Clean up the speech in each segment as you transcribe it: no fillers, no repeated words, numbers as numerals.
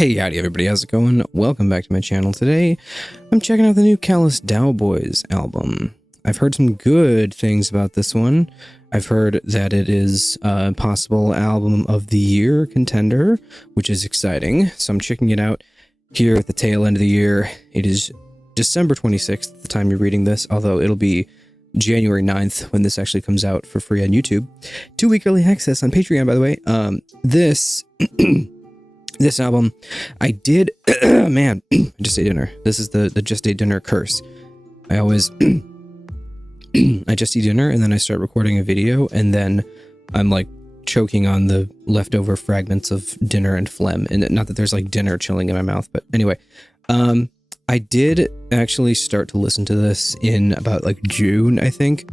Hey, howdy everybody, how's it going? Welcome back to my channel. Today, I'm checking out the new Callous Daoboys album. I've heard some good things about this one. I've heard that it is a possible album of the year contender, which is exciting. So I'm checking it out here at the tail end of the year. It is December 26th at the time you're reading this, although it'll be January 9th when this actually comes out for free on YouTube. 2-week early access on Patreon, by the way. This album, I did, man, I just ate dinner. This is the just ate dinner curse. I always, I just eat dinner and then I start recording a video and then I'm like choking on the leftover fragments of dinner and phlegm. And not that there's like dinner chilling in my mouth, but anyway, I did actually start to listen to this in about like June, I think,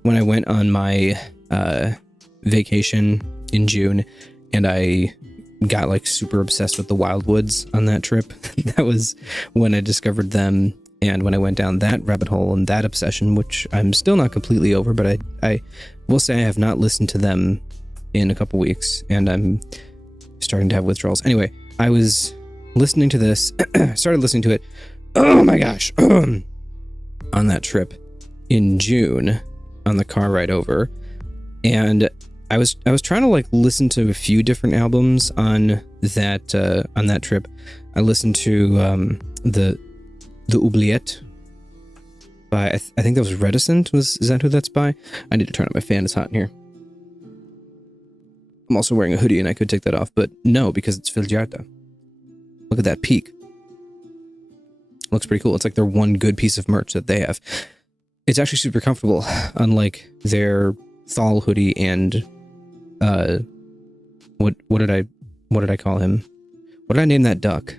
when I went on my vacation in June and I got like super obsessed with the Wildwoods on that trip. That was when I discovered them, and when I went down that rabbit hole and that obsession, which I'm still not completely over, but I will say I have not listened to them in a couple weeks and I'm starting to have withdrawals. Anyway, I was listening to this, started listening to it, oh my gosh, on that trip in June on the car ride over, and I was trying to like listen to a few different albums on that trip. I listened to the Oubliette by I think that was Reticent. Is that who that's by? I need to turn up my fan. It's hot in here. I'm also wearing a hoodie and I could take that off, but no, because it's Filjarta. Look at that peak. Looks pretty cool. It's like their one good piece of merch that they have. It's actually super comfortable, unlike their Thal hoodie and what did I call him? What did I name that duck?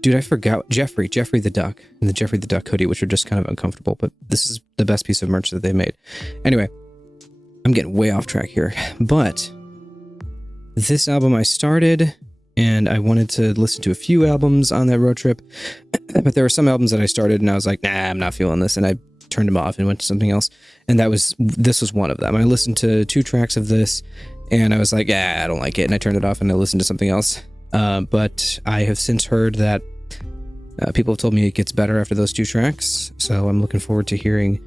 Dude, I forgot. Jeffrey the duck, and the Jeffrey the duck hoodie, which are just kind of uncomfortable, but this is the best piece of merch that they made. Anyway, I'm getting way off track here, but this album I started and I wanted to listen to a few albums on that road trip, but there were some albums that I started and I was like, nah, I'm not feeling this, and I turned them off and went to something else, and this was one of them. I listened to 2 tracks of this and I was like, yeah, I don't like it, and I turned it off and I listened to something else. But I have since heard that people have told me it gets better after those 2 tracks, so I'm looking forward to hearing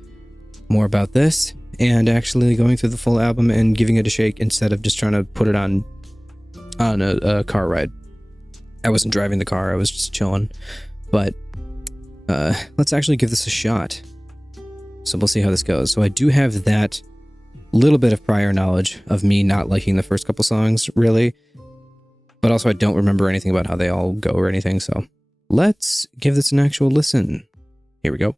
more about this and actually going through the full album and giving it a shake instead of just trying to put it on a car ride. I wasn't driving the car, I was just chilling, but let's actually give this a shot. So we'll see how this goes. So I do have that little bit of prior knowledge of me not liking the first couple songs, really. But also I don't remember anything about how they all go or anything. So let's give this an actual listen. Here we go.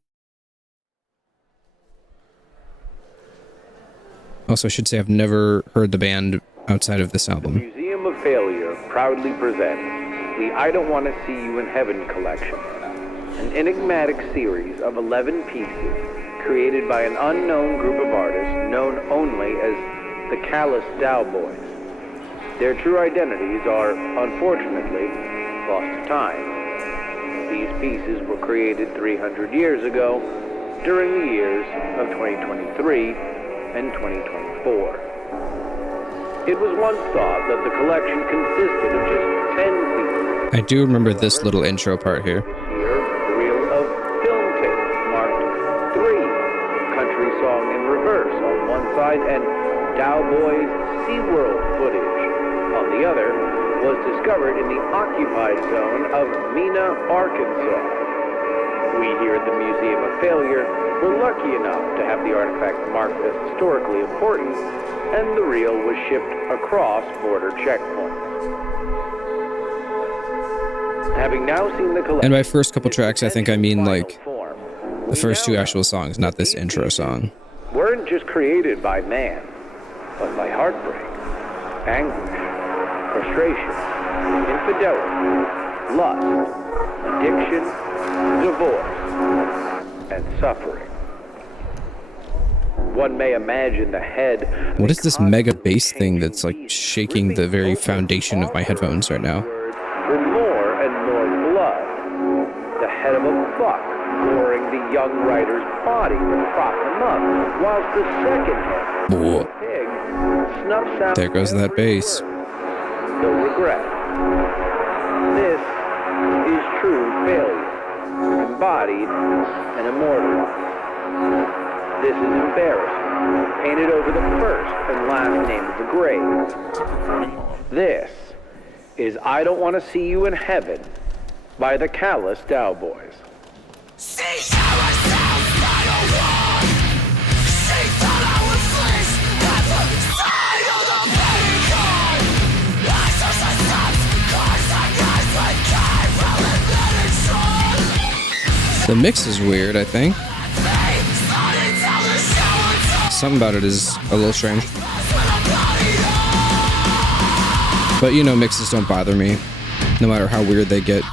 Also, I should say I've never heard the band outside of this album. The Museum of Failure proudly presents the I Don't Want to See You in Heaven collection, an enigmatic series of 11 pieces created by an unknown group of artists known only as the Callous Daoboys. Their true identities are, unfortunately, lost to time. These pieces were created 300 years ago during the years of 2023 and 2024. It was once thought that the collection consisted of just 10 pieces. I do remember this little intro part here. Song in reverse on one side and Daoboys SeaWorld footage on the other was discovered in the occupied zone of Mena, Arkansas. We here at the Museum of Failure were lucky enough to have the artifact marked as historically important, and the reel was shipped across border checkpoints. Having now seen the collection, and by first couple tracks, I think I mean like the first 2 actual songs, not this intro song. Weren't just created by man, but by heartbreak, anguish, frustration, infidelity, lust, addiction, divorce, and suffering. One may imagine the head. What is this mega bass thing that's like shaking the very foundation of my headphones right now? For more and more blood, the head of a buck goring the young writer's body to prop him up, whilst the second head, the pig, snuffs out. There goes that bass. No regret. and immortalized. This is embarrassing, painted over the first and last name of the grave. This is I Don't Want to See You in Heaven by the Callous Daoboys. The mix is weird, I think. Something about it is a little strange. But you know, mixes don't bother me, no matter how weird they get.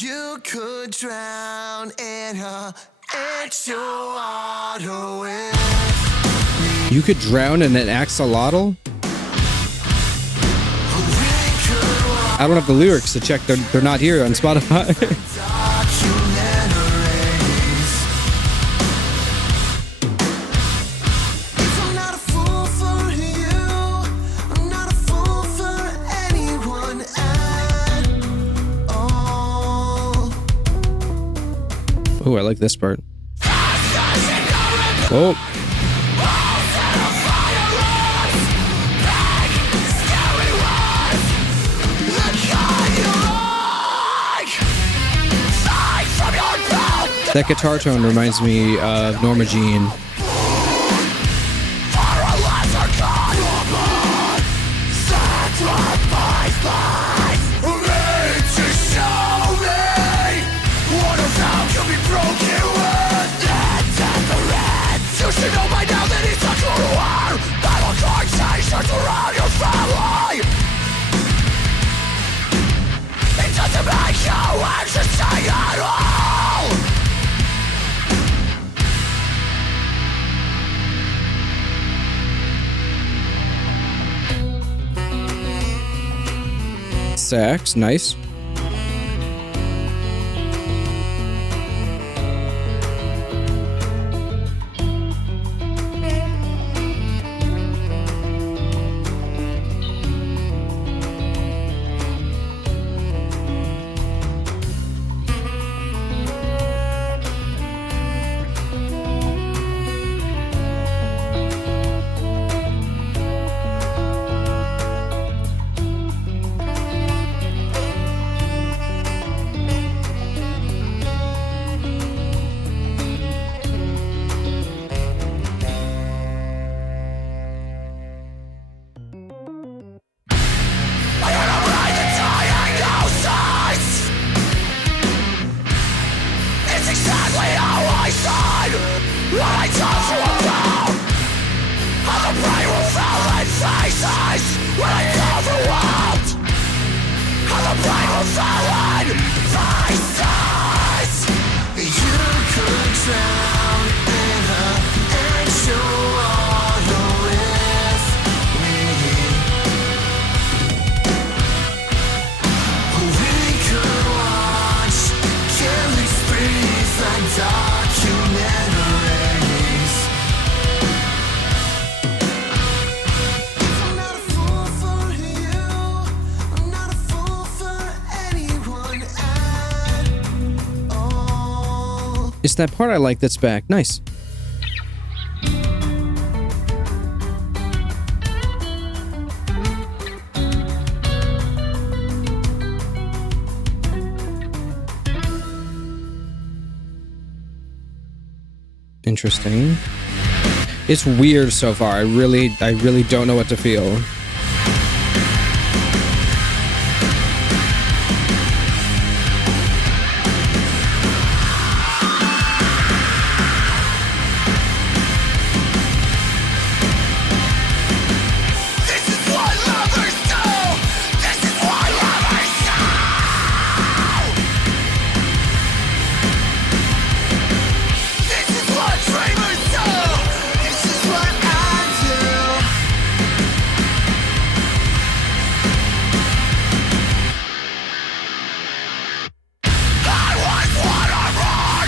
You could drown in her axolotl. You could drown in an axolotl? I don't have the lyrics to check. They're not here on Spotify. Oh, I like this part. Oh. That guitar tone reminds me of Norma Jean. Around your family. It doesn't make you interesting at all. Sax, nice. It's that part I like that's back. Nice. interesting. It's weird so far. I really don't know what to feel.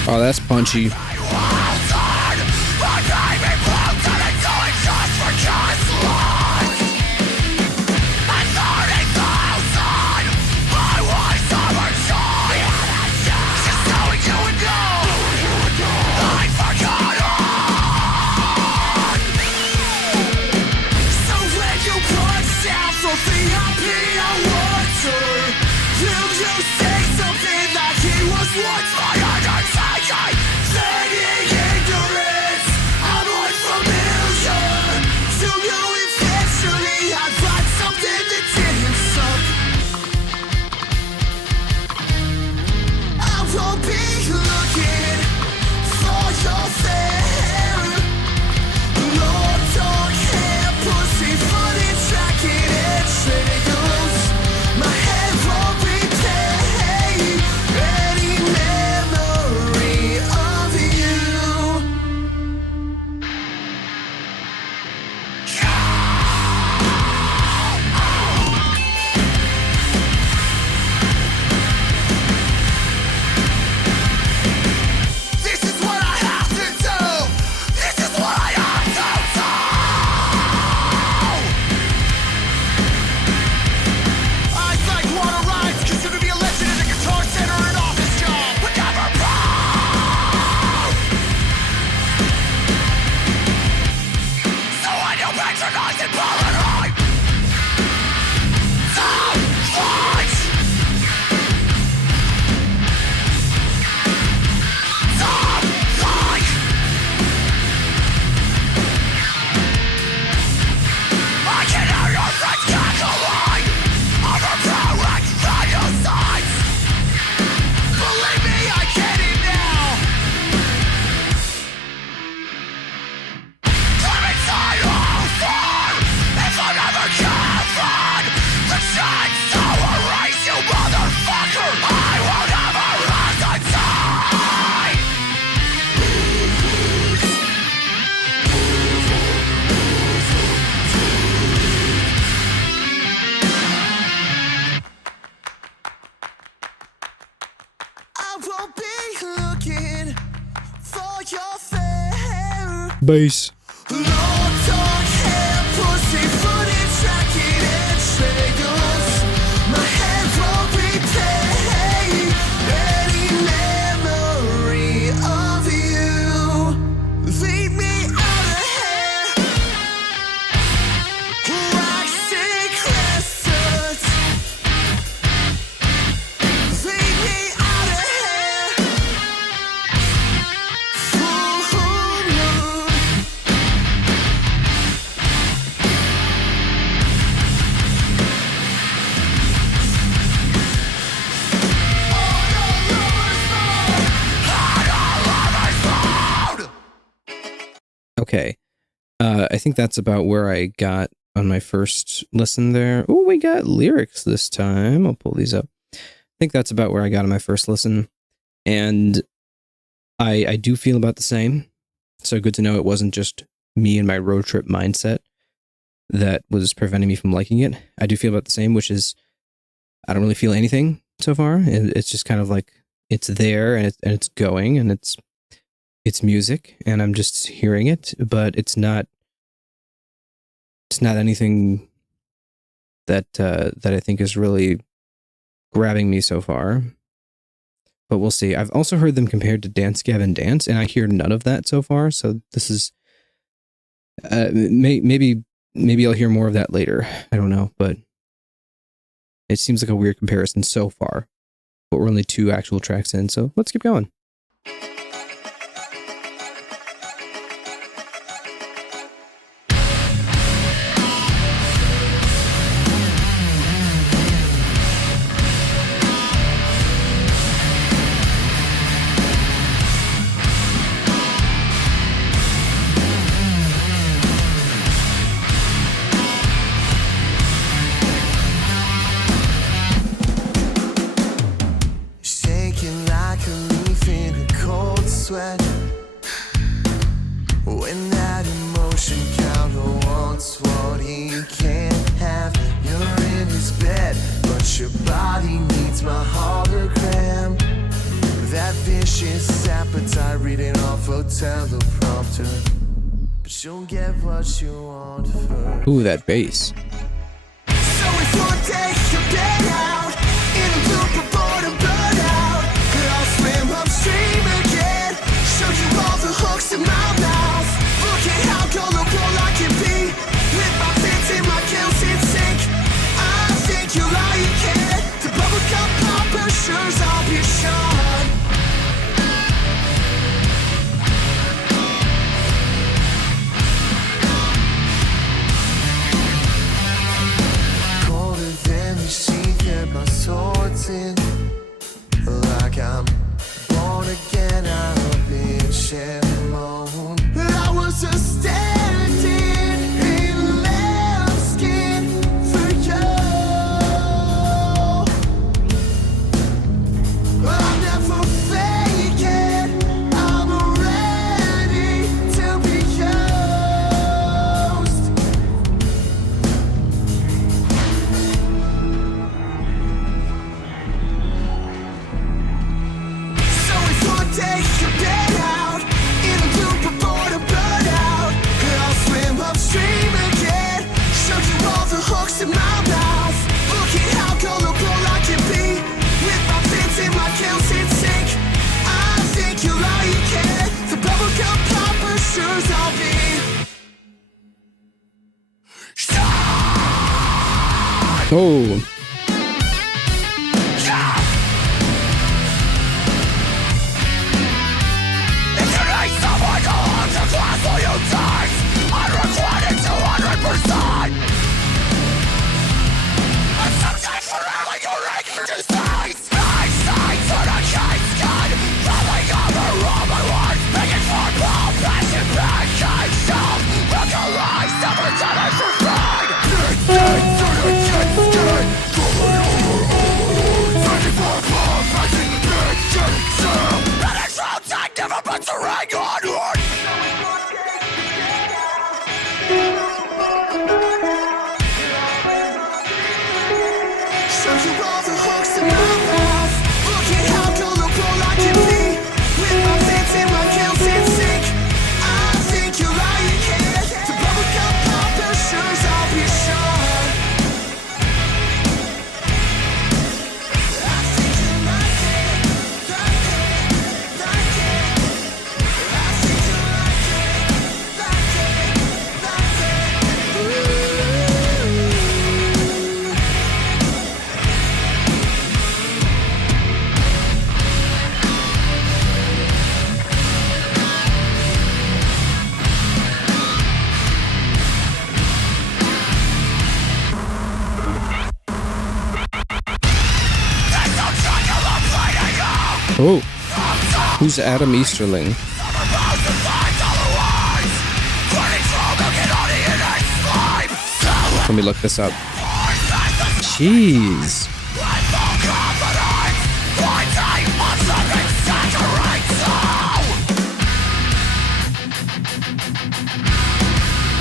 Oh, that's punchy. Bass. Okay. I think that's about where I got on my first listen there. Oh, we got lyrics this time. I'll pull these up. I think that's about where I got on my first listen. And I do feel about the same. So good to know it wasn't just me and my road trip mindset that was preventing me from liking it. I do feel about the same, which is I don't really feel anything so far. It's just kind of like it's there and it's going and it's music and I'm just hearing it, but it's not anything that I think is really grabbing me so far. But we'll see. I've also heard them compared to Dance Gavin Dance, and I hear none of that so far. So this is maybe I'll hear more of that later. I don't know, but it seems like a weird comparison so far. But we're only 2 actual tracks in, so let's keep going. Your body needs my hologram. That vicious appetite reading off a teleprompter. But you'll get what you want first. Ooh, that bass. So if one day you're dead out in a loop of boredom, burnout, I'll swim upstream again. Show you all the hooks in my mouth. Look at how gullible I can be. With my fins in my gills in sync. I think you like it. The bubblegum popper sure's I'll be shot. Colder than the sheet that my sword's in. Like I'm born again, I'll bitch and moan. I was a standing in lambskin for you. I'm never faking, I'm ready to be used. So if one day you're dead out in a loop of boredom, burnout, I'll swim upstream again. Show you all the hooks in my mouth. Look at how gullible I can be. With my fins in my gills in sync. I think you like it. The bubblegum popper sure's I'll be. Oh, If you need someone to hold your glass while you dance, unrequited 200%. And sometimes forever you're aching to space. Nice sights on a case skin. Rolling over all my words. Making football, passing back, can't stop. Vocalize every time I survive. Things on a case skin. Rolling over all my words. Making football, passing back, can't stop. And it's all time, never puts a ring on it. Show you all the hooks in my mouth. Look at how gullible I can be. With my fins in my gills in sync. I think you like it. The bubblegum popper sure's I'll be shot. I think you like it. Like it. Like it. I think you like it. Like it. Like it. Ooh. oh. Who's Adam Easterling? Let me look this up. Jeez.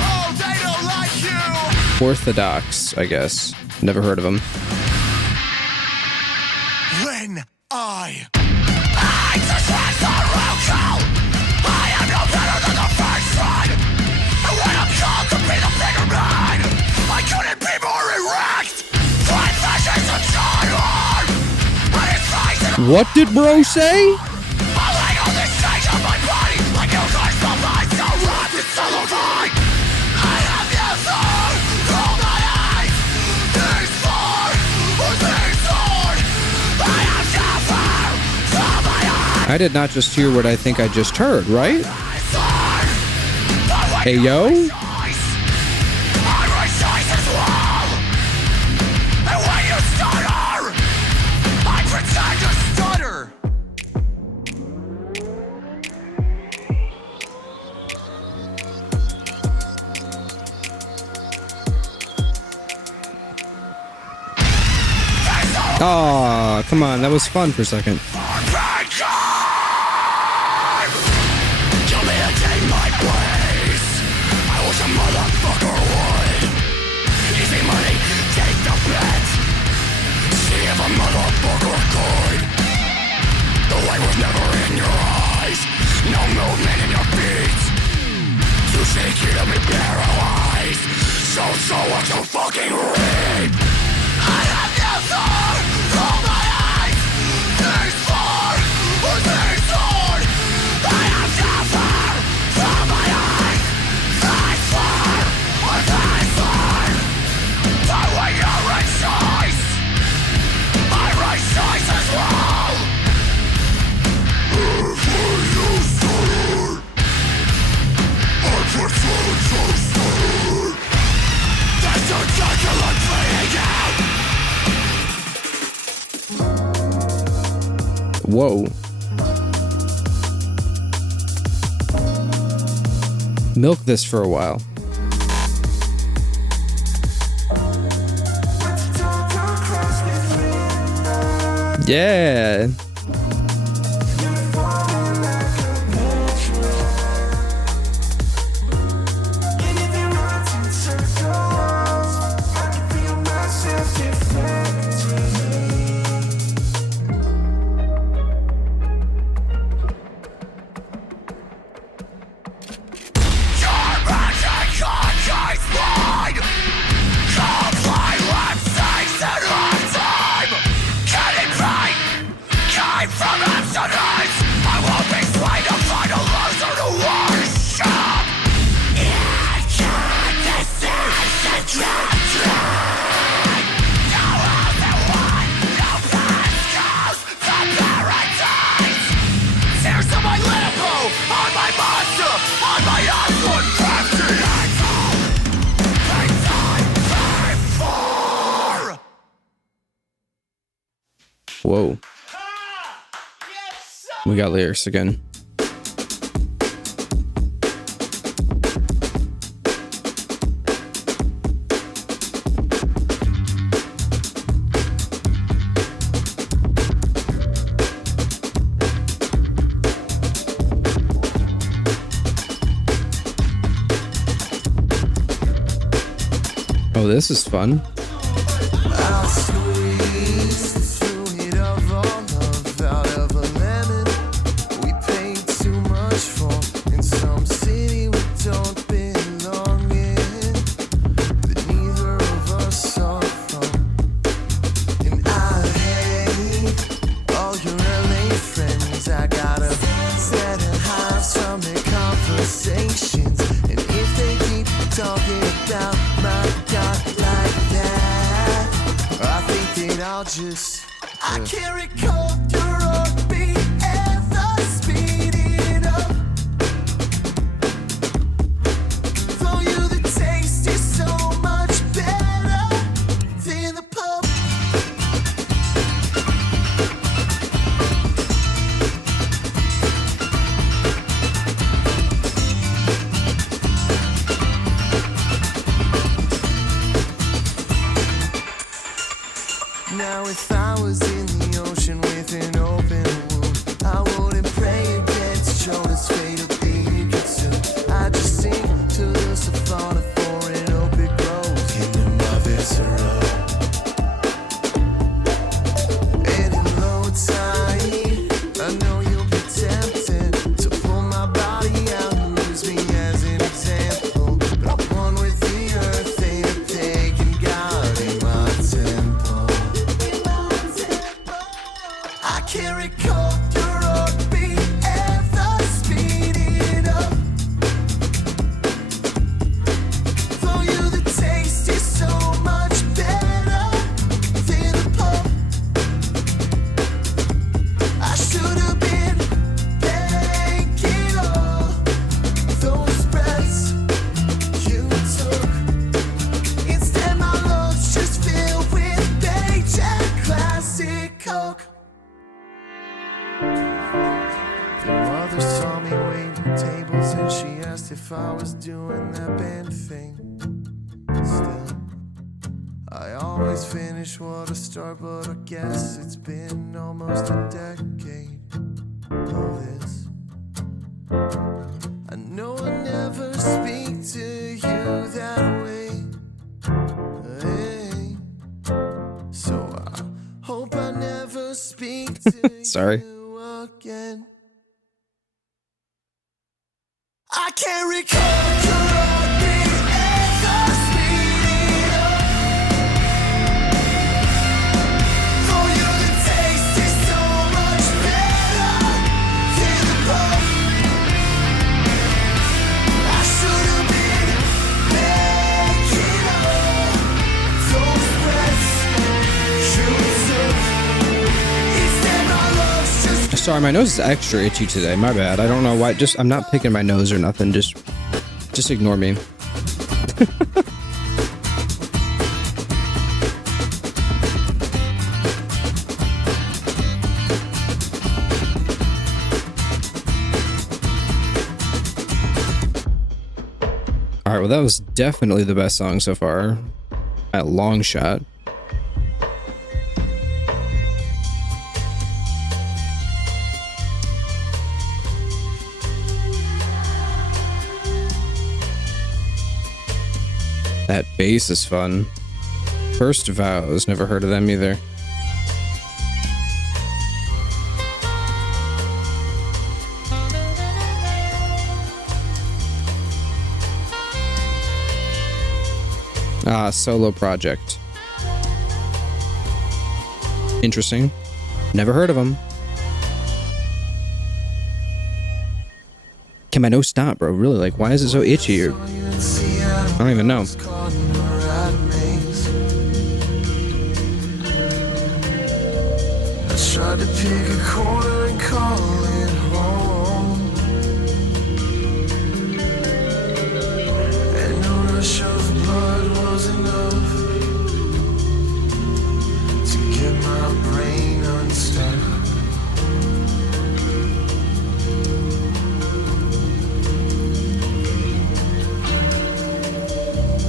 Oh, they don't like you. Orthodox, I guess. Never heard of him. When I just went the real cow. I am no better than the first one. And when I'm called to be the bigger man, I couldn't be more erect. My flesh is a giant. And it's rising. What did bro say? I'll lay on this stage of my body like you guys from my soul wrapped in cellophane. I have you through all my eyes. These four, these on. I have never from my eyes. I did not just hear what I think I just heard, right? Hey, yo? Aw, come on, that was fun for a second. Whoa. Milk this for a while. Yeah. Whoa. We got lyrics again. Oh, this is fun. I can't recall your heartbeat ever speeding up. For you, the taste is so much better than the pub. Now if I was in the ocean with an open wound, I wouldn't pray against Jonah's fate of being consumed. I just sing to the savannah for an open grove, kingdom of Israel. And in low tide, I know you'll be tempted to pull my body out and use me as an example. But I'm one with the earth, ain't a pagan god in my temple. I can't recall your heartbeat ever speeding up. For you, the taste is so much better than the pub. I should have been banking all those breaths you took. Instead, my lungs just filled with beige and classic Coke. Your mother saw me waiting tables and she asked if I was doing that band thing. Still, I always finish what I start, but I guess it's been almost a decade of this. I know I never speak to you that way. Hey. So I hope I never speak to Sorry. you again. I can't recall your heartbeat ever speeding up. For you, the taste is so much better than the pub. I should have been making all those breaths you took. Instead, my lungs just Sorry, my nose is extra itchy today. My bad. I don't know why. Just I'm not picking my nose or nothing. Just ignore me. Well, that was definitely the best song so far. By a long shot. That bass is fun. First Vows, never heard of them either. Ah, solo project. Interesting. Never heard of them. Can my nose stop, bro? Really, like, why is it so itchy? Or I don't even know. I tried to pick a corner and call it home, and no rush of blood was enough to get my brain unstuck.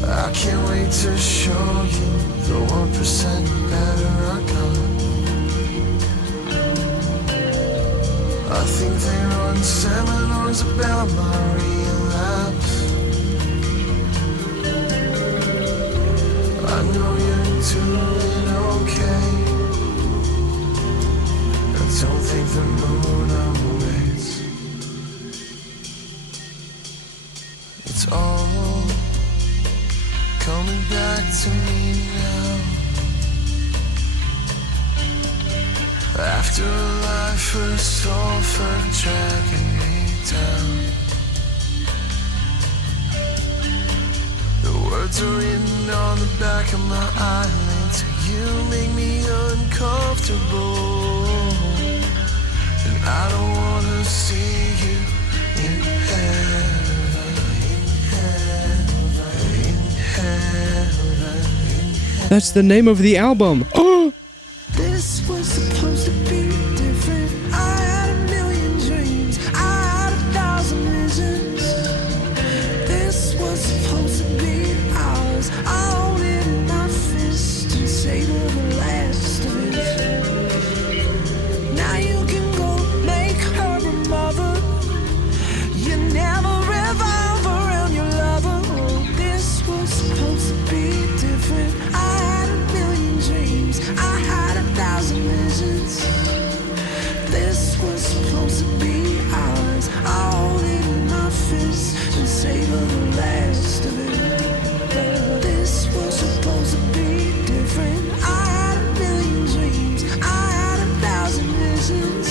I can't wait to show you the 1% better I got. I think they run seminars about my relapse. I know you're doing okay. I don't think the moon awaits. It's all coming back to me now. After a life of sulfur dragging me down, the words are written on the back of my eyelids. You make me uncomfortable, and I don't wanna see you in heaven, in heaven. That's the name of the album. Oh! This was supposed to be different. I had a million dreams. I had 1,000 visions. This was supposed to be ours. I hold it in my fist and savor the last of it. Now you can go make her a mother. You never revolve around your lover. This was supposed to be different. I had a million dreams. I had 1,000 visions. This was supposed to be ours. I hold it in my fist and savor the last of it. This was supposed to be different. I had a million dreams. I had 1,000 visions.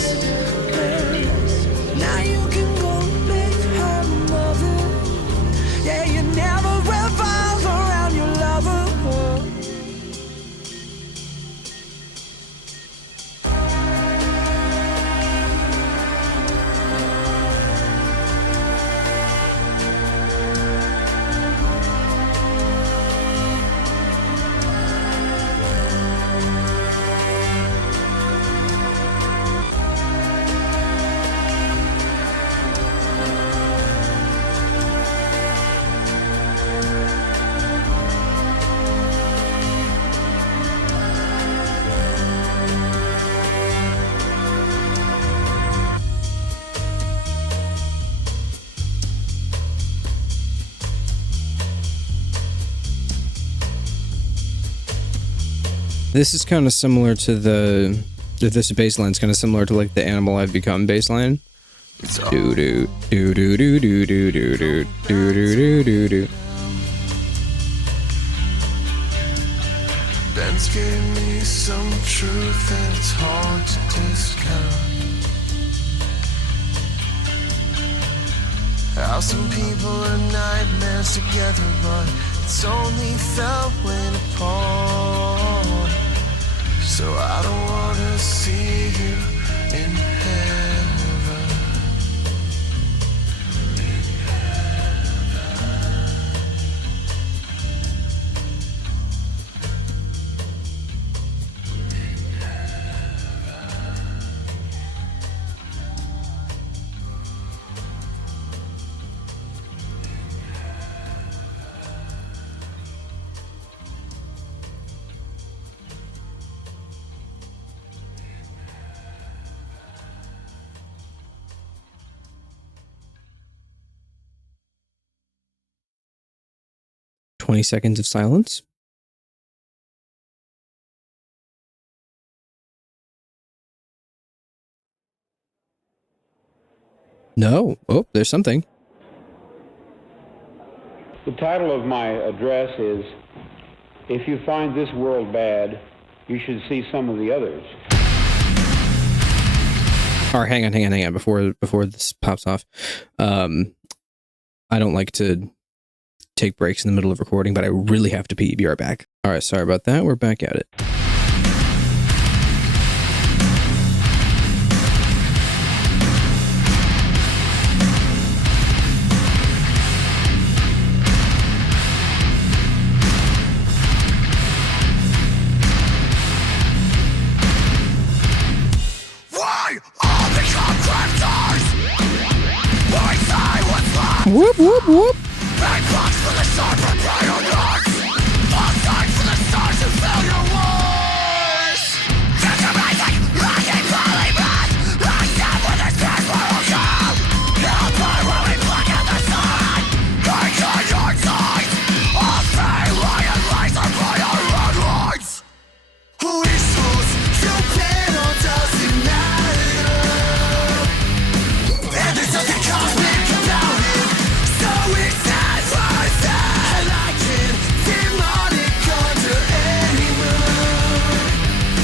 Now you can go make her a mother. Yeah, you never revolve around your lover. This is kind of similar to this bass line's kind of similar to like the Animal I've Become bass line. Do do do do do do do do do do do do do. Ben's gave me some truth that it's hard to discount. How some people are nightmares together, but it's only felt when apart. So I don't wanna see you in heaven. 20 seconds of silence. No. Oh, there's something. The title of my address is, If You Find This World Bad, You Should See Some of the Others. Or hang on. Before this pops off. I don't like to take breaks in the middle of recording, but I really have to pee. Be right back. All right, sorry about that. We're back at it. Whoop, whoop, whoop. Big bucks for the sun from brighter nights. All signs for the stars to fill your walls. Decorating, rocking, polymath. I stand with this past world come. Now by rolling black at the sun. Take on your sides. All three lion lights are by our road lights. Who is whose? You can or doesn't matter. And there's nothing cosmic about it. So it's not worth that. Like it, demonic under any moon.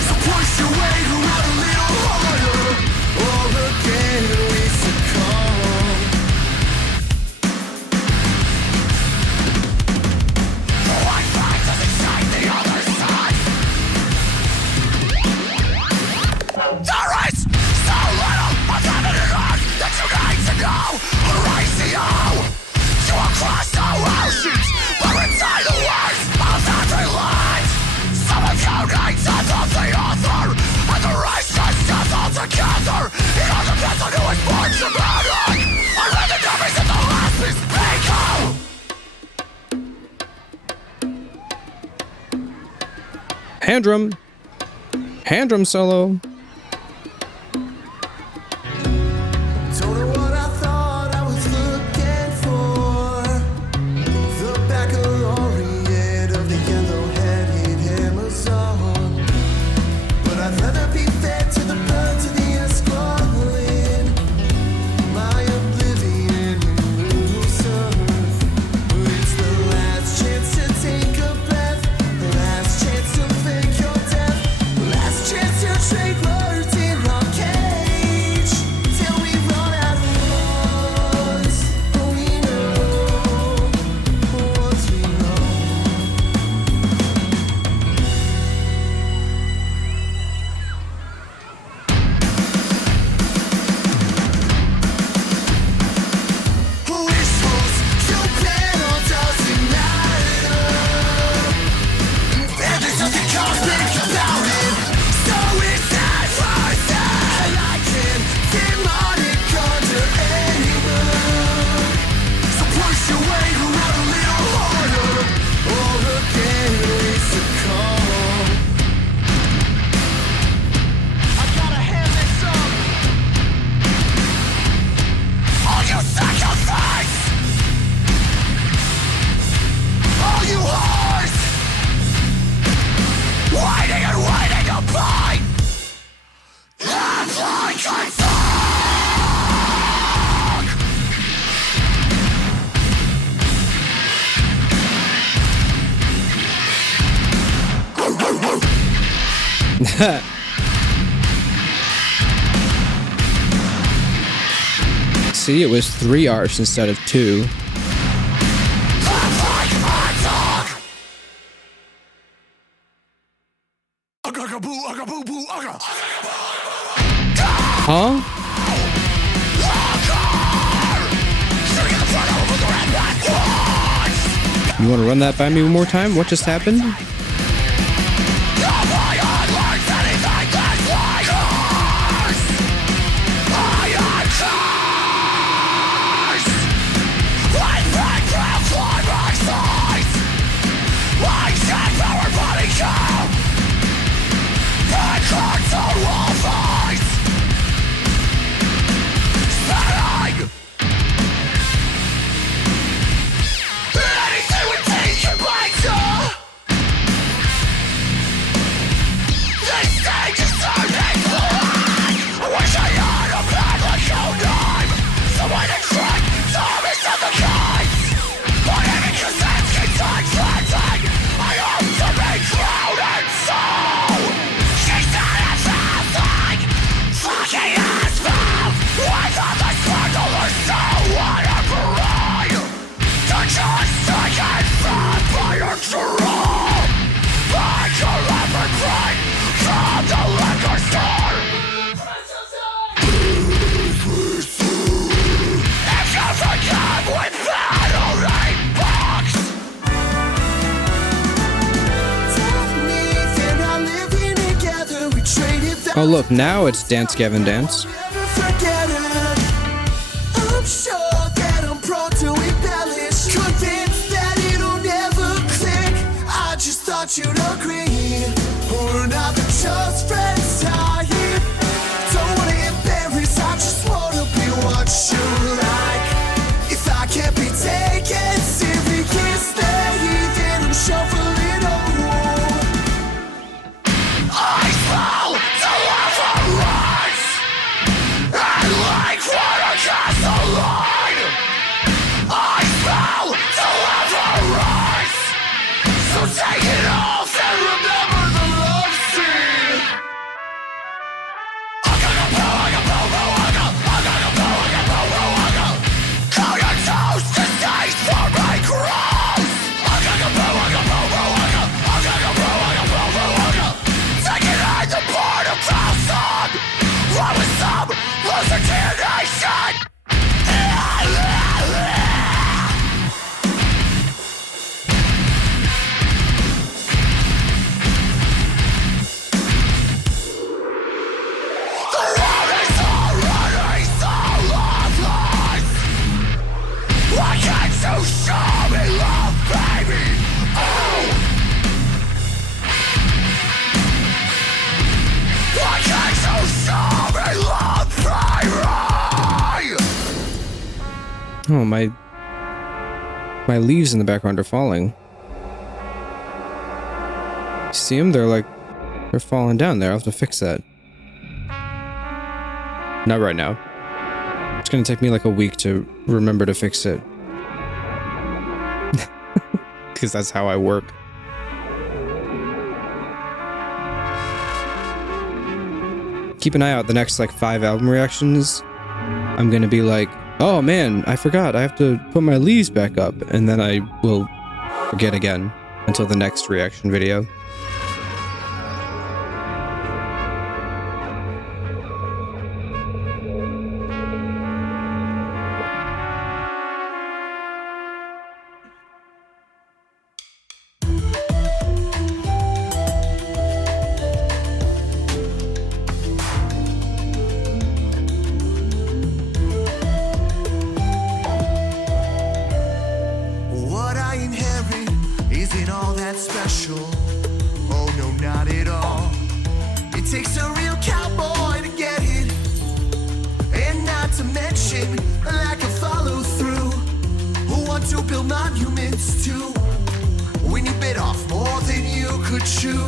So push your way around a little harder, or again we succumb. One fight doesn't shine the other side. There is so little of heaven and earth that you need to know. Horatio, you will cross the oceans, but inside the words of every line. Some of you need to know the author, and the rest just stuff all together. It all depends on who is born dramatic. I read the numbers at the last is bingo. Hand drum solo. Don't know what I thought I was looking for. The baccalaureate of the yellow-headed Amazon. But I'd rather be fed to the birds of the esqualene. My oblivion in the surf. It's the last chance to take a breath. The last chance to fake your death. The last chance to trade words in our cage. Till we run out of words. But we know what we know. Who is whose? You can or doesn't matter. And there's nothing cosmic about it. So it's not worth it. Like it, demonic under any moon. So push your way around a little harder, or again we succumb. I gotta hand this up. All you sacrifice, All you whores! waiting and waiting to bite. That's like a dog. See, it was 3 arcs instead of 2. That's like a dog. Ugga-boo, ugga-boo-boo, ugga. Huh? You want to run that by me one more time? What just happened? Anything would take your body. Oh, look, now it's Dance Gavin Dance. Never forget it. I'm sure that I'm prone to embellish, convinced that it'll never click. I just thought you'd agree. We're not just friends, are you? Don't wanna embarrass, I just wanna be what you like. If I can't be taken seriously, then I'm shuffling on. I fell to avarice and like water cast a line. I fell to avarice, so take it off and remember the love scene. I got a bow, I got bow, bow, I got a bow, I got bow, bow, I got. Call your toast to taste for my cross. I got a bow, I got bow, bow, I got a bow, I got bow, bow, I got. Taking out the part of falsehood, wrong with some hallucination. The world is already so loveless. Why can't you show me love, baby? Oh. Why can't you show me love, baby? Oh, my leaves in the background are falling. You see them? They're falling down there. I'll have to fix that. Not right now. It's gonna take me like a week to remember to fix it. Because that's how I work. Keep an eye out. The next 5 album reactions, I'm gonna be like, oh man, I forgot. I have to put my leaves back up. And then I will forget again until the next reaction video. What I inherit isn't all that special. Oh no, not at all. It takes a real cowboy to get it, and not to mention a lack of follow through. Who want to build monuments to when you bit off more than you could chew?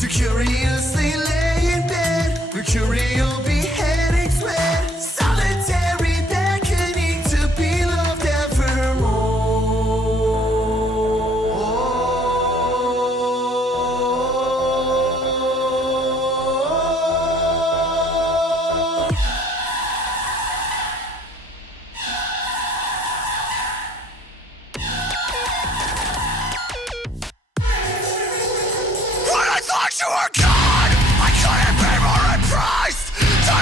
To curiously lay in bed, mercurial beheadings wet, solitary beckoning to be loved evermore. When I thought you were gone, I couldn't be more impressed. To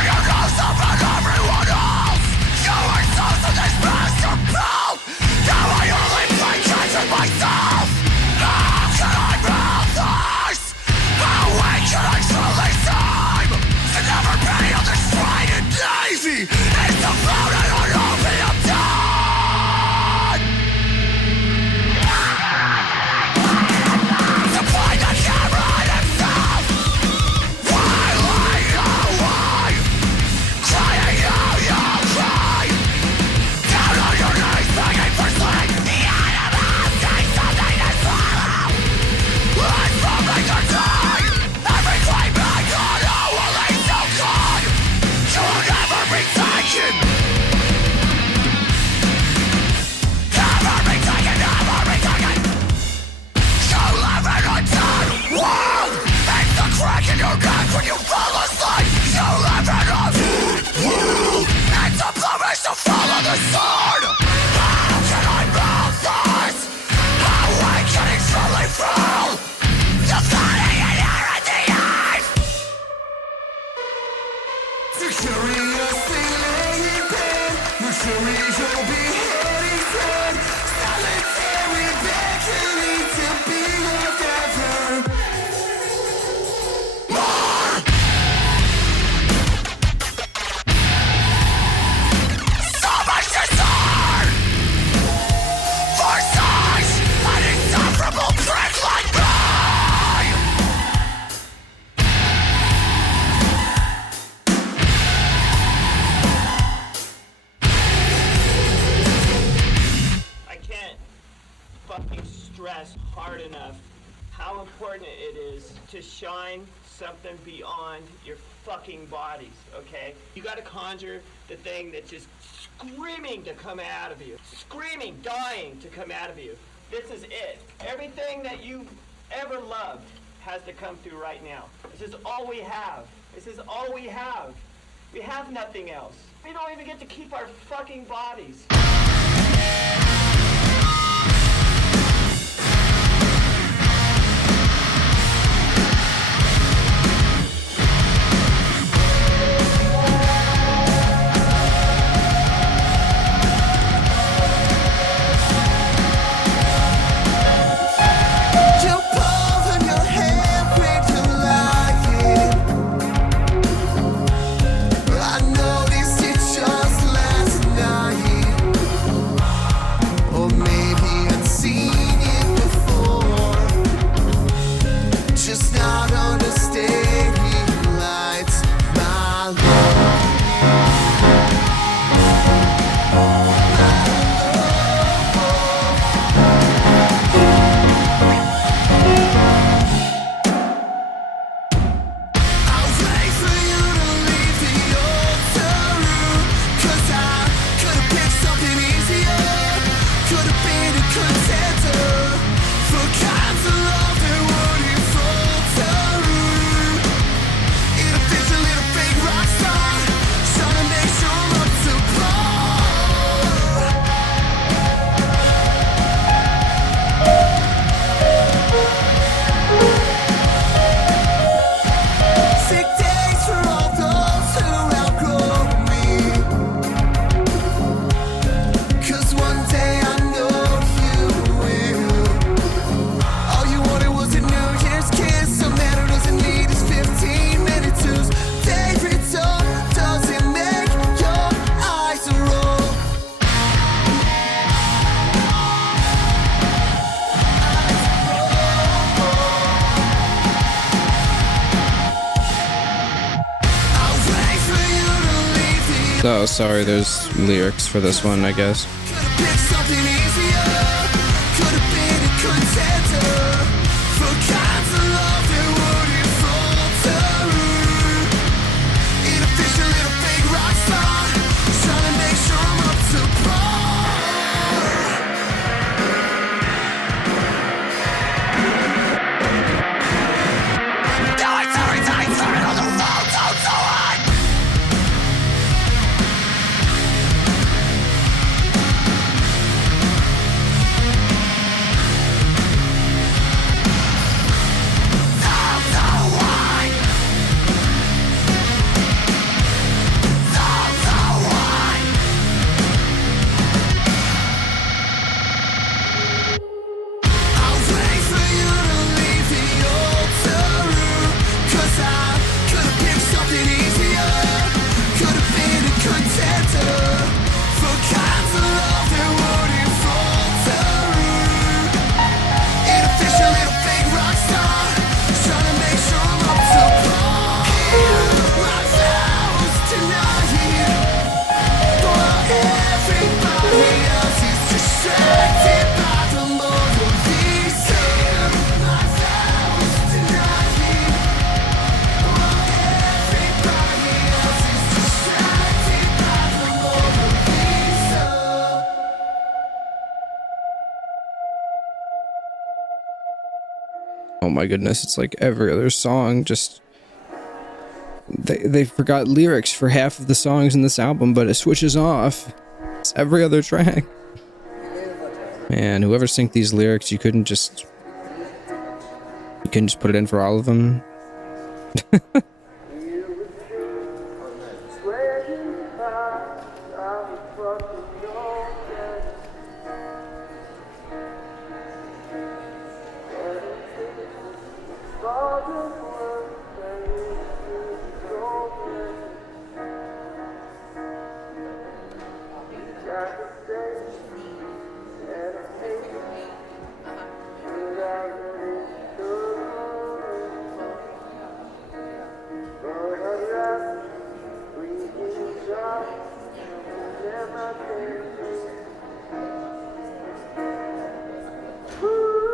stress hard enough how important it is to shine something beyond your fucking bodies, okay? You gotta conjure the thing that's just screaming to come out of you. Screaming, dying to come out of you. This is it. Everything that you ever loved has to come through right now. This is all we have. This is all we have. We have nothing else. We don't even get to keep our fucking bodies. Oh, sorry, there's lyrics for this one, I guess. Oh my goodness, it's like every other song, just they forgot lyrics for half of the songs in this album, but it switches off. It's every other track. Man, whoever synced these lyrics, you couldn't just put it in for all of them. Woo!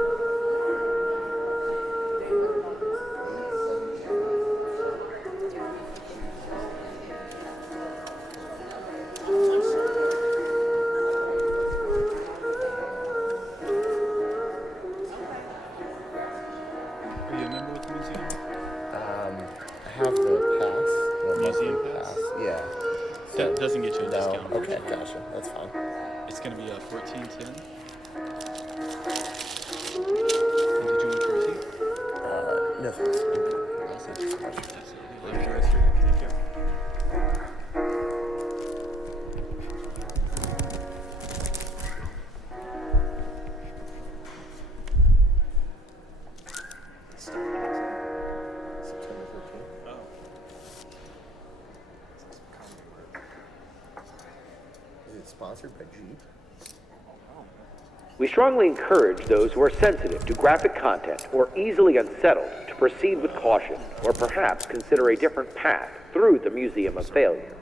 doesn't get you a No. discount. Okay, gotcha. That's fine. It's gonna be $14.10. And did you want your receipt? No thanks. You're all set. Absolutely. Love you guys. Take care. September 13th. Oh. Is it sponsored by Jeep? We strongly encourage those who are sensitive to graphic content or easily unsettled to proceed with caution or perhaps consider a different path through the Museum of Failure.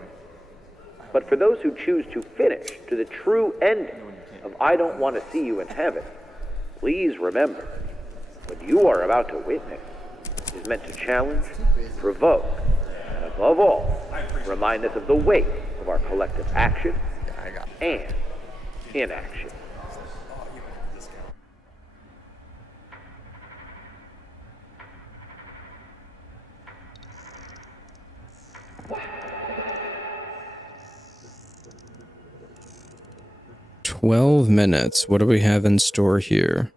But for those who choose to finish to the true ending of I Don't Want to See You in Heaven, please remember, what you are about to witness is meant to challenge, provoke, and above all, remind us of the weight of our collective action and inaction. 12 minutes. What do we have in store here?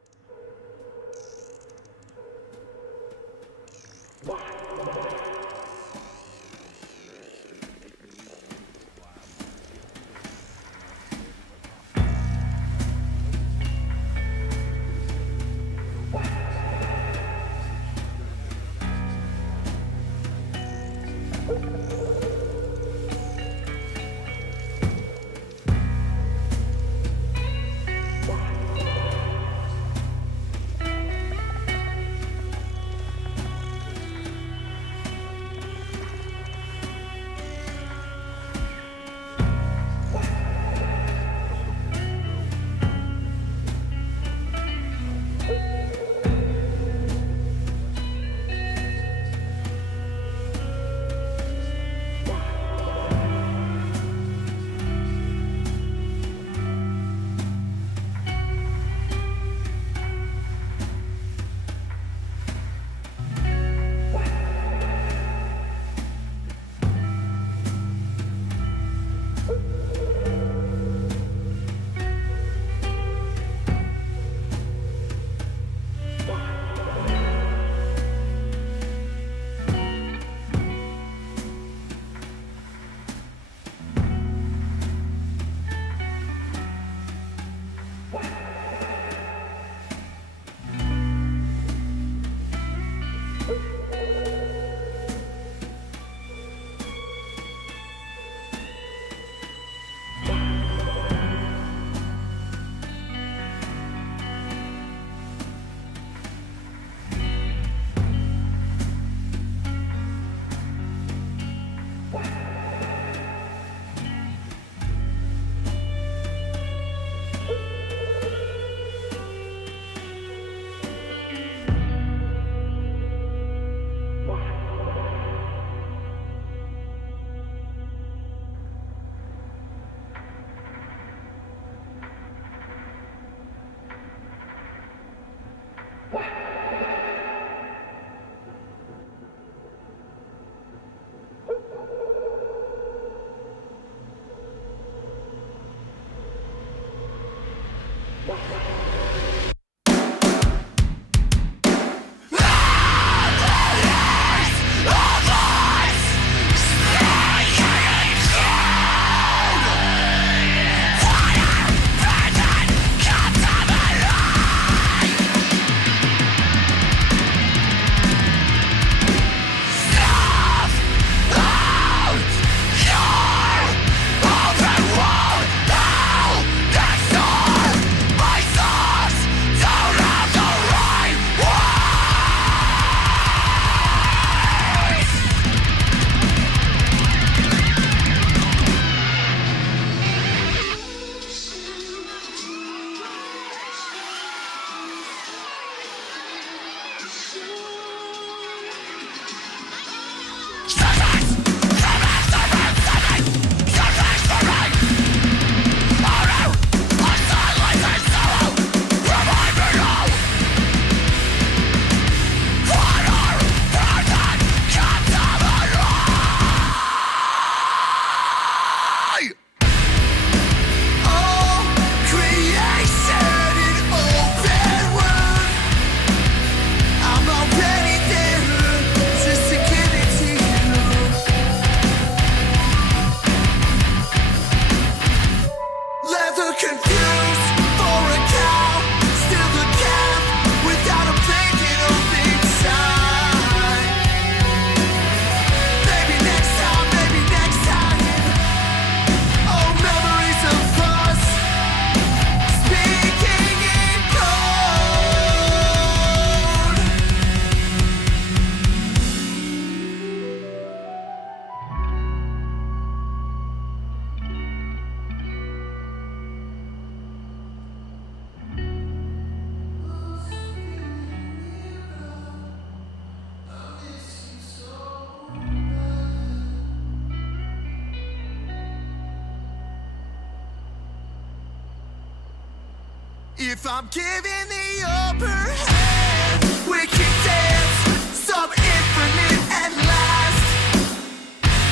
If I'm giving the upper hand, we can dance some infinite at last.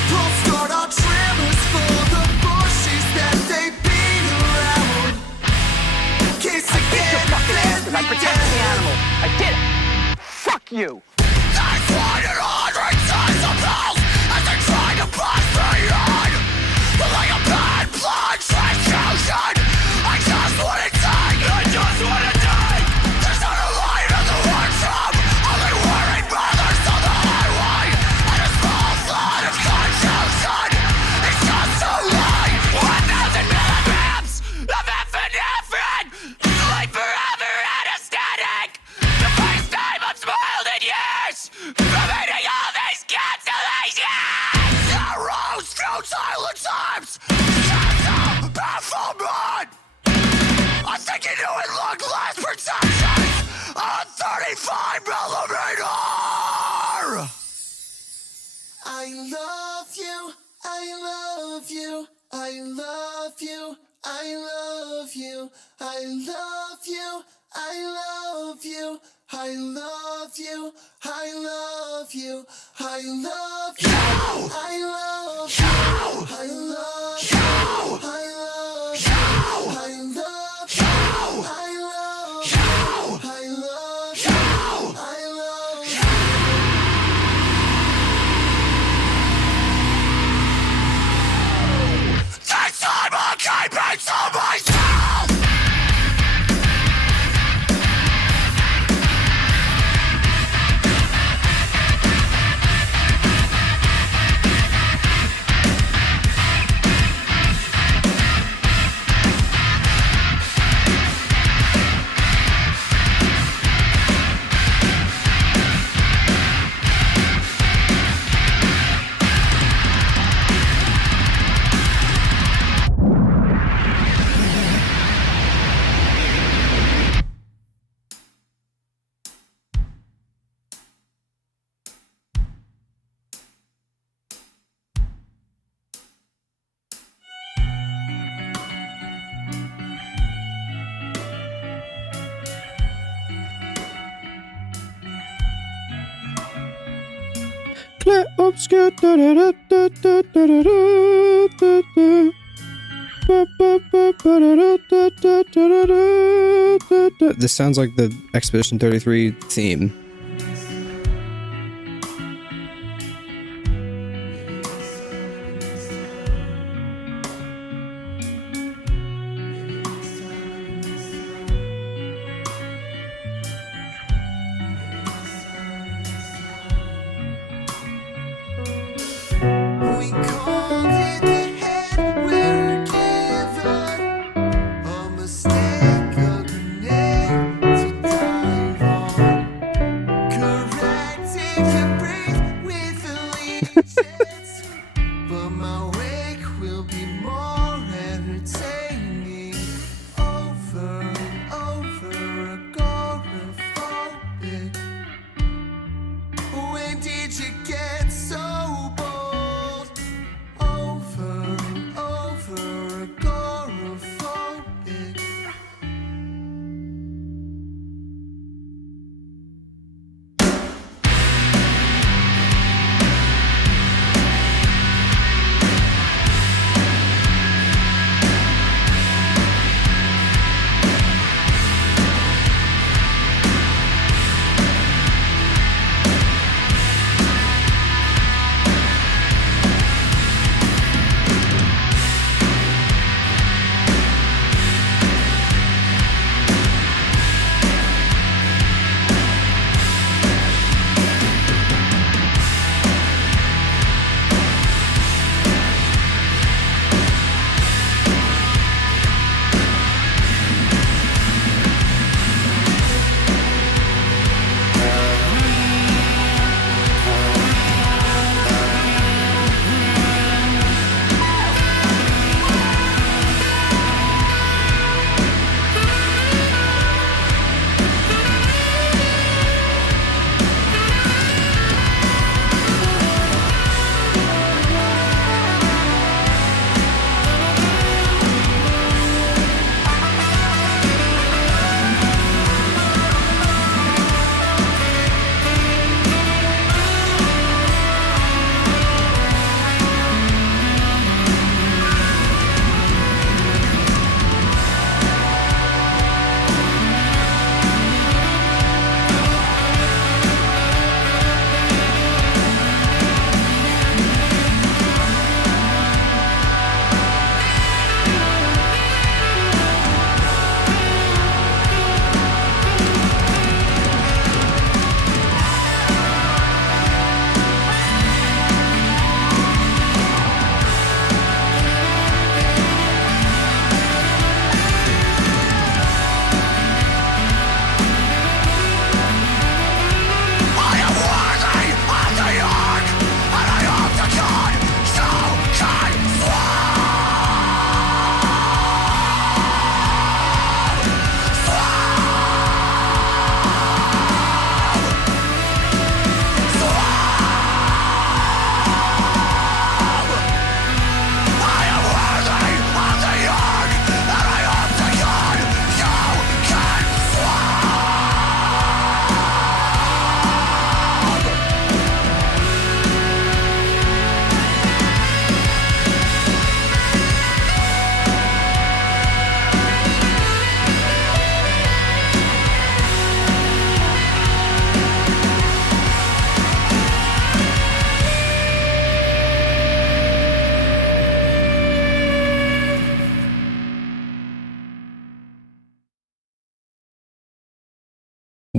We'll start our tremors for the bushes that they beat around. Kiss again, I protected the animal. I did it. Fuck you. That's 100 times of pills as they try to pass me on. But like a bad blood transfusion, I just wanna take. I just wanna take. There's not a light in the workshop, only worried mothers on the highway, and a small flood of confusion. It's just too late. 1,000 milligrams of epinephrine, like forever anesthetic. The first time I've smiled in years from eating all these cancellations. Arrows through silent times, cancel bafflement. I think you knew it long last protections on 35 millimeter. I love you, I love you, I love you, I love you, I love you, I love you, I love you, I love you, I love you, I love you, I love you, I love you, I love you, I love you, I love you. Next time I'll keep it to myself. This sounds like the Expedition 33 theme. We called it the head we're given, a mistake, a grenade to dive on.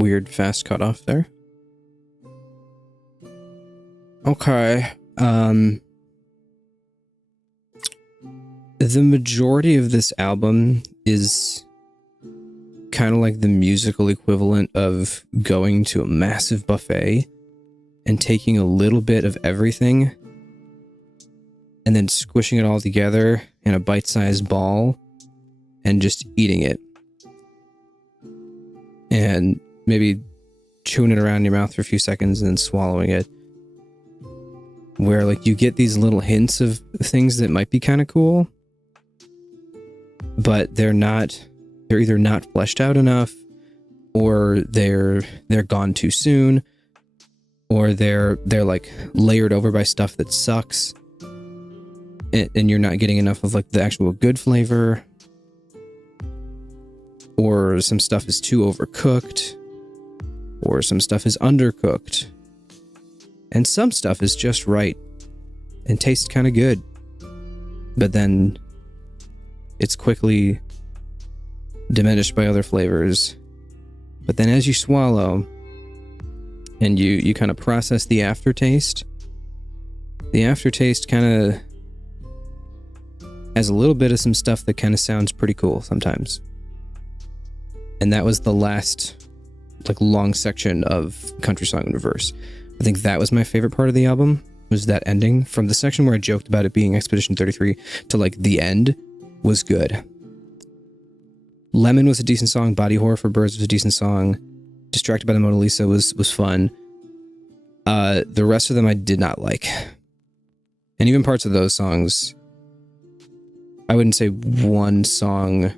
weird fast cutoff there. Okay. The majority of this album is kind of like the musical equivalent of going to a massive buffet and taking a little bit of everything and then squishing it all together in a bite-sized ball and just eating it. And maybe chewing it around in your mouth for a few seconds and then swallowing it. Where, like, you get these little hints of things that might be kind of cool, but they're either not fleshed out enough, or they're gone too soon, or they're like layered over by stuff that sucks, and you're not getting enough of like the actual good flavor, or some stuff is too overcooked, or some stuff is undercooked, and some stuff is just right and tastes kind of good, but then it's quickly diminished by other flavors. But then as you swallow and you kind of process the aftertaste kind of has a little bit of some stuff that kind of sounds pretty cool sometimes. And that was the last like long section of Country Song in Reverse. I think that was my favorite part of the album, was that ending. From the section where I joked about it being Expedition 33 to like the end was good. Lemon was a decent song. Body Horror for Birds was a decent song. Distracted by the Mona Lisa was fun. The rest of them I did not like. And even parts of those songs, I wouldn't say one song,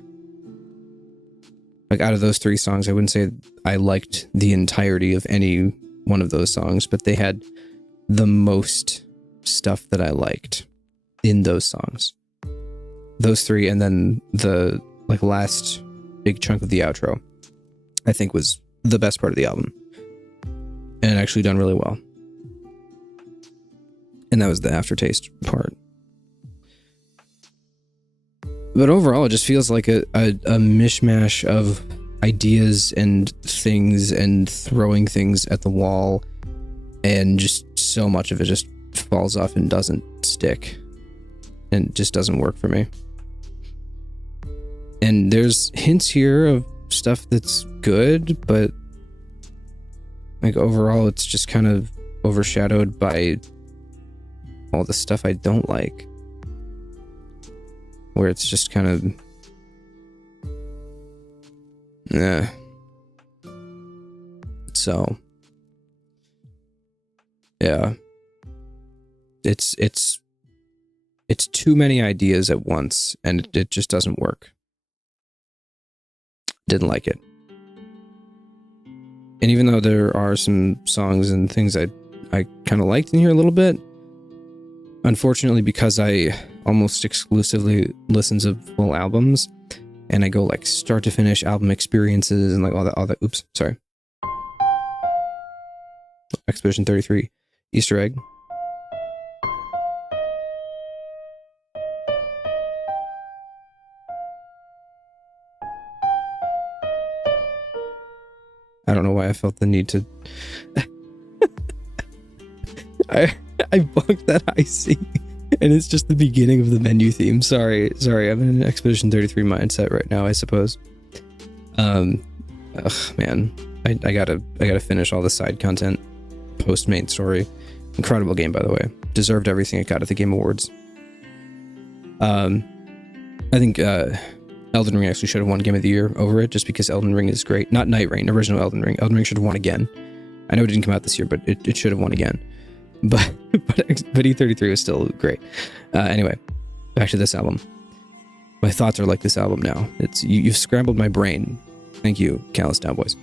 like out of those 3 songs, I wouldn't say I liked the entirety of any one of those songs, but they had the most stuff that I liked in those songs. Those 3, and then the like last big chunk of the outro, I think was the best part of the album, and actually done really well. And that was the aftertaste part. But overall, it just feels like a mishmash of ideas and things and throwing things at the wall, and just so much of it just falls off and doesn't stick and just doesn't work for me. And there's hints here of stuff that's good, but like overall it's just kind of overshadowed by all the stuff I don't like, where it's just kind of so yeah, it's too many ideas at once, and it just doesn't work. Didn't like it. And even though there are some songs and things I kind of liked in here a little bit, unfortunately, because I almost exclusively listen to full albums, and I go like start to finish album experiences and like all that. Oops, sorry. Expedition 33 Easter egg. I don't know why I felt the need to. I bugged that IC, and it's just the beginning of the menu theme. Sorry, I'm in an Expedition 33 mindset right now, I suppose. Man, I gotta finish all the side content post main story. Incredible game, by the way. Deserved everything it got at the Game Awards. I think Elden Ring actually should have won Game of the Year over it, just because Elden Ring is great. Not Night Rain, original Elden Ring. Elden Ring should have won again. I know it didn't come out this year, but it should have won again. But E33 was still great. Anyway, back to this album. My thoughts are like this album now. You've scrambled my brain. Thank you, Callous Daoboys.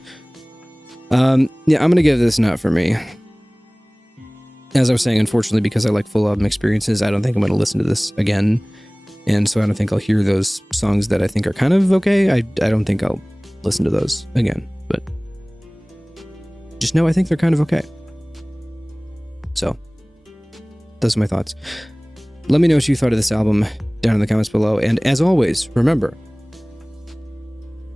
Yeah, I'm gonna give this not for me. As I was saying, unfortunately, because I like full album experiences, I don't think I'm gonna listen to this again. And so I don't think I'll hear those songs that I think are kind of okay. I don't think I'll listen to those again. But just know I think they're kind of okay. So, those are my thoughts. Let me know what you thought of this album down in the comments below. And as always, remember,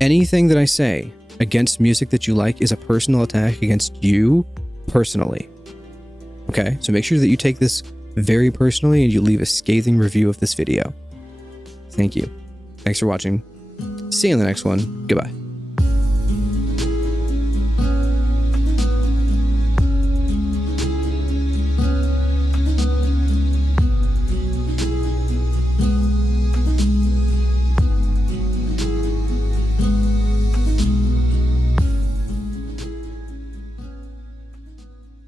anything that I say, against music that you like is a personal attack against you personally. Okay, so make sure that you take this very personally and you leave a scathing review of this video. Thank you. Thanks for watching. See you in the next one. Goodbye.